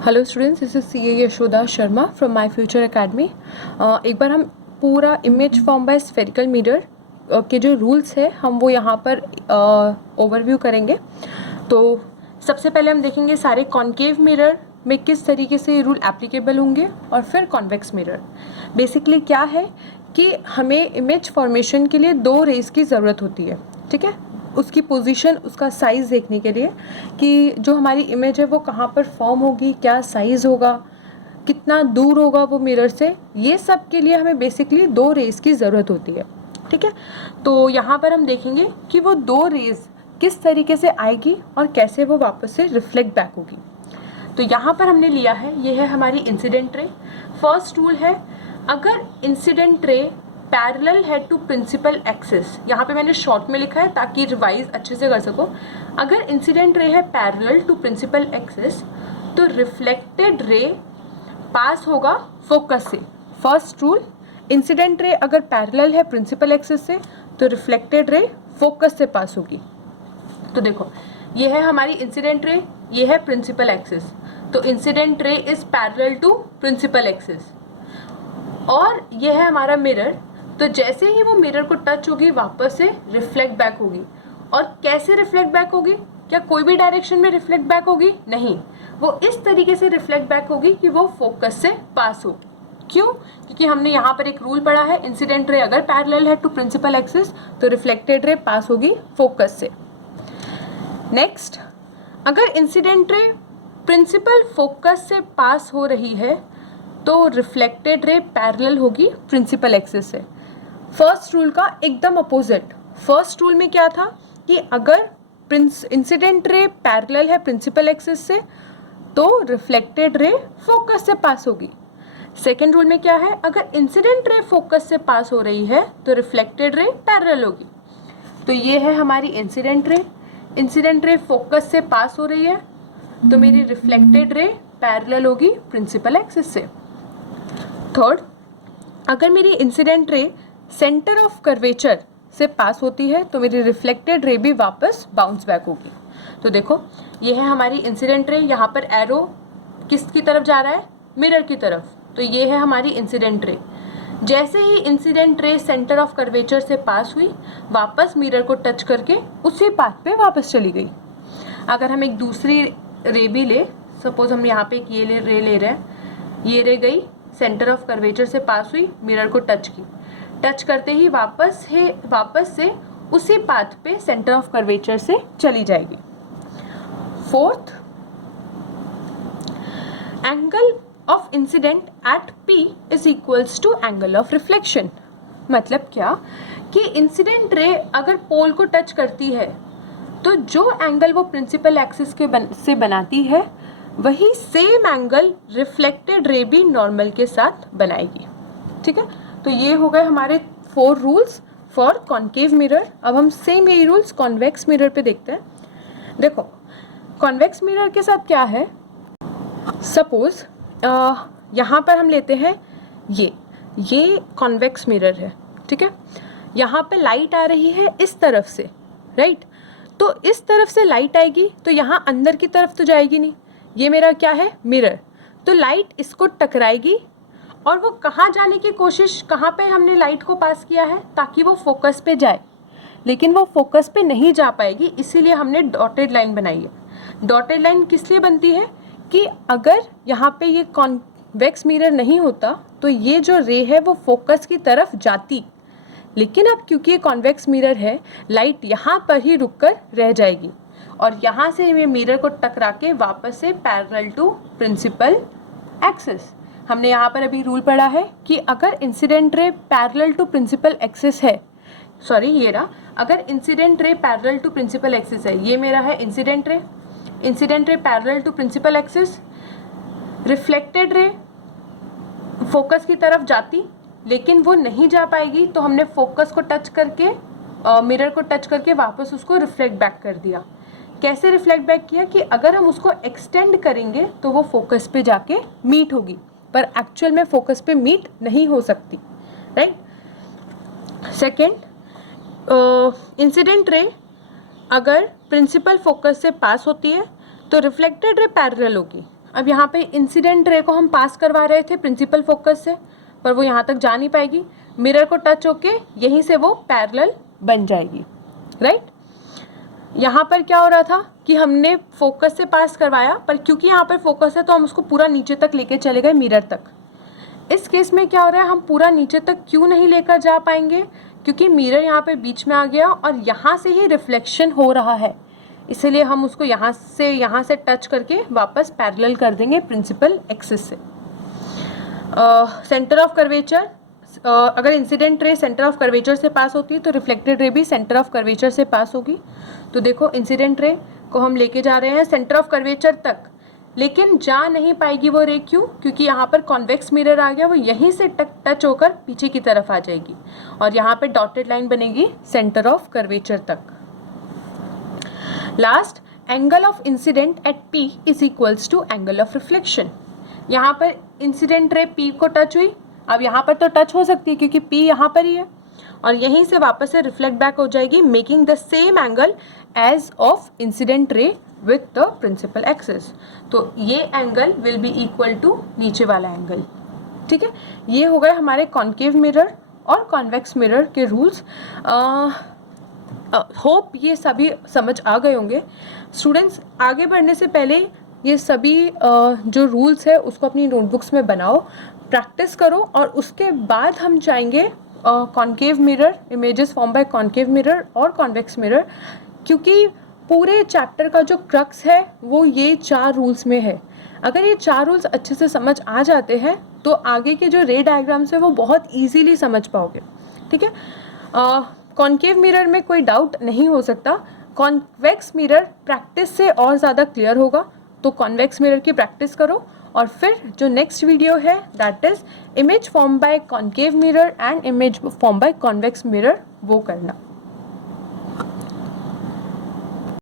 Hello students, this is CA Yashoda Sharma from my future academy. एक बार हम पूरा image form by spherical mirror के जो रूल्स है हम वो यहाँ पर ओवरव्यू करेंगे। तो सबसे पहले हम देखेंगे सारे कॉन्केव मिरर में किस तरीके से ये रूल एप्लीकेबल होंगे, और फिर कॉन्वेक्स मिरर। बेसिकली क्या है कि हमें इमेज फॉर्मेशन के लिए दो रेज की ज़रूरत होती है, ठीक है। उसकी पोजीशन, उसका साइज़ देखने के लिए कि जो हमारी इमेज है वो कहाँ पर फॉर्म होगी, क्या साइज़ होगा, कितना दूर होगा वो मिरर से, ये सब के लिए हमें बेसिकली दो रेज की ज़रूरत होती है, ठीक है। तो यहाँ पर हम देखेंगे कि वो दो रेज किस तरीके से आएगी और कैसे वो वापस से रिफ्लेक्ट बैक होगी। तो यहाँ पर हमने लिया है, ये है हमारी इंसिडेंट रे। फर्स्ट रूल है, अगर इंसिडेंट रे पैरेलल है टू प्रिंसिपल एक्सिस, यहाँ पे मैंने शॉर्ट में लिखा है ताकि रिवाइज अच्छे से कर सको। अगर इंसिडेंट रे है पैरेलल टू प्रिंसिपल एक्सिस तो रिफ्लेक्टेड रे पास होगा फोकस से। फर्स्ट रूल, इंसिडेंट रे अगर पैरेलल है प्रिंसिपल एक्सिस से तो रिफ्लेक्टेड रे फोकस से पास होगी। तो देखो, ये है हमारी इंसिडेंट रे, ये है प्रिंसिपल एक्सिस। तो incident ray is parallel to principal axis, और ये है हमारा मिरर। तो जैसे ही वो मिरर को टच होगी वापस से रिफ्लेक्ट बैक होगी। और कैसे रिफ्लेक्ट बैक होगी? क्या कोई भी डायरेक्शन में रिफ्लेक्ट बैक होगी? नहीं, वो इस तरीके से रिफ्लेक्ट बैक होगी कि वो फोकस से पास हो। क्यों? क्योंकि हमने यहाँ पर एक रूल पढ़ा है, इंसिडेंट रे अगर पैरेलल है टू प्रिंसिपल एक्सिस तो रिफ्लेक्टेड रे पास होगी फोकस से। नेक्स्ट, अगर इंसिडेंट रे प्रिंसिपल फोकस से पास हो रही है तो रिफ्लेक्टेड रे पैरेलल होगी प्रिंसिपल एक्सिस से। फर्स्ट रूल का एकदम अपोजिट। फर्स्ट रूल में क्या था कि अगर इंसिडेंट रे पैरेलल है प्रिंसिपल एक्सिस से तो रिफ्लेक्टेड रे फोकस से पास होगी। सेकेंड रूल में क्या है, अगर इंसिडेंट रे फोकस से पास हो रही है तो रिफ्लेक्टेड रे पैरेलल होगी। तो ये है हमारी इंसिडेंट रे। इंसिडेंट रे फोकस से पास हो रही है तो मेरी रिफ्लेक्टेड रे पैरेलल होगी प्रिंसिपल एक्सिस से। थर्ड, अगर मेरी incident ray centre of curvature से पास होती है तो मेरी रिफ्लेक्टेड रे भी वापस बाउंस बैक होगी। तो देखो, ये है हमारी इंसिडेंट रे, यहाँ पर एरो किसकी तरफ जा रहा है? मिरर की तरफ। तो ये है हमारी इंसिडेंट रे। जैसे ही incident ray centre of curvature से पास हुई वापस मिरर को टच करके उसी पाथ पे वापस चली गई। अगर हम एक दूसरी रे भी ले, सपोज हम यहाँ पे एक ये रे ले रहे हैं, ये रे गई सेंटर ऑफ कर्वेचर से पास हुई, मिरर को टच की, टच करते ही वापस से उसी पाथ पे सेंटर ऑफ कर्वेचर से चली जाएगी। Fourth, angle of incident at P is equals to angle of reflection. मतलब क्या कि इंसिडेंट रे अगर पोल को टच करती है तो जो एंगल वो प्रिंसिपल एक्सिस से बनाती है वही सेम एंगल रिफ्लेक्टेड रे भी नॉर्मल के साथ बनाएगी, ठीक है। तो ये हो गए हमारे 4 रूल्स फॉर कॉन्केव मिरर। अब हम सेम यही रूल्स कॉन्वेक्स मिरर पे देखते हैं। देखो, कॉन्वेक्स मिरर के साथ क्या है, सपोज यहाँ पर हम लेते हैं ये कॉन्वेक्स मिरर है, ठीक है। यहाँ पे लाइट आ रही है इस तरफ से, राइट। तो इस तरफ से लाइट आएगी तो यहाँ अंदर की तरफ तो जाएगी नहीं, ये मेरा क्या है? मिरर। तो लाइट इसको टकराएगी और वो कहाँ जाने की कोशिश, कहाँ पे हमने लाइट को पास किया है ताकि वो फोकस पे जाए, लेकिन वो फोकस पे नहीं जा पाएगी, इसीलिए हमने डॉटेड लाइन बनाई है। डॉटेड लाइन किस लिए बनती है कि अगर यहाँ पे ये कॉन्वेक्स मिरर नहीं होता तो ये जो रे है वो फोकस की तरफ जाती, लेकिन अब क्योंकि ये कॉन्वेक्स मिरर है लाइट यहाँ पर ही रुककर रह जाएगी और यहाँ से ये मिरर को टकरा के वापस से पैरेलल टू प्रिंसिपल एक्सिस। हमने यहाँ पर अभी रूल पढ़ा है कि अगर incident ray parallel to principal axis है, सॉरी ये रहा, अगर incident ray parallel to principal axis है, ये मेरा है incident ray. Incident ray parallel to principal axis, reflected ray focus की तरफ जाती लेकिन वो नहीं जा पाएगी, तो हमने फोकस को टच करके मिरर को टच करके वापस उसको रिफ्लेक्ट बैक कर दिया। कैसे रिफ्लेक्ट बैक किया कि अगर हम उसको एक्सटेंड करेंगे तो वो फोकस पे जाके मीट होगी, पर एक्चुअल में फोकस पे मीट नहीं हो सकती, राइट। सेकेंड, इंसिडेंट रे अगर प्रिंसिपल फोकस से पास होती है तो रिफ्लेक्टेड रे पैरेलल होगी। अब यहाँ पे इंसिडेंट रे को हम पास करवा रहे थे प्रिंसिपल फोकस से, पर वो यहाँ तक जा नहीं पाएगी, मिरर को टच होके यहीं से वो पैरेलल बन जाएगी, राइट। यहाँ पर क्या हो रहा था कि हमने फोकस से पास करवाया, पर क्योंकि यहाँ पर फोकस है तो हम उसको पूरा नीचे तक लेके चले गए मिरर तक। इस केस में क्या हो रहा है, हम पूरा नीचे तक क्यों नहीं लेकर जा पाएंगे, क्योंकि मिरर यहाँ पे बीच में आ गया और यहाँ से ही रिफ्लेक्शन हो रहा है, इसीलिए हम उसको यहाँ से टच करके वापस पैरेलल कर देंगे प्रिंसिपल एक्सिस से। सेंटर ऑफ कर्वेचर, अगर incident ray centre of curvature से पास होती है तो रिफ्लेक्टेड रे भी सेंटर ऑफ कर्वेचर से पास होगी। तो देखो इंसिडेंट रे को हम लेके जा रहे हैं सेंटर ऑफ कर्वेचर तक, लेकिन जा नहीं पाएगी वो रे, क्यों? क्योंकि यहाँ पर कॉन्वेक्स मिरर आ गया, वो यहीं से टच होकर पीछे की तरफ आ जाएगी और यहाँ पे डॉटेड लाइन बनेगी सेंटर ऑफ कर्वेचर तक। Last, angle of incident at P is equals to angle of reflection. यहाँ पर इंसिडेंट रे P को टच हुई, अब यहाँ पर तो टच हो सकती है क्योंकि P यहाँ पर ही है, और यहीं से वापस से रिफ्लेक्ट बैक हो जाएगी, making the same angle as of incident ray with the principal axis. तो ये angle will be equal to नीचे वाला एंगल, ठीक है। ये हो गए हमारे कॉन्केव मिरर और कॉन्वेक्स मिरर के रूल्स। होप ये सभी समझ आ गए होंगे। स्टूडेंट्स, आगे बढ़ने से पहले ये सभी जो रूल्स है उसको अपनी नोटबुक्स में बनाओ, प्रैक्टिस करो, और उसके बाद हम जाएंगे concave mirror, images form by concave mirror और कॉन्वेक्स मिरर, क्योंकि पूरे चैप्टर का जो क्रक्स है वो ये 4 रूल्स में है। अगर ये 4 रूल्स अच्छे से समझ आ जाते हैं तो आगे के जो रे डायग्राम्स है वो बहुत ईजीली समझ पाओगे, ठीक है। कॉन्केव मिरर में कोई डाउट नहीं हो सकता, कॉन्वेक्स मिरर प्रैक्टिस से और ज़्यादा क्लियर होगा, तो कॉन्वेक्स मिरर की प्रैक्टिस करो, और फिर जो नेक्स्ट वीडियो है that is image form by concave mirror and image form by convex mirror, वो करना।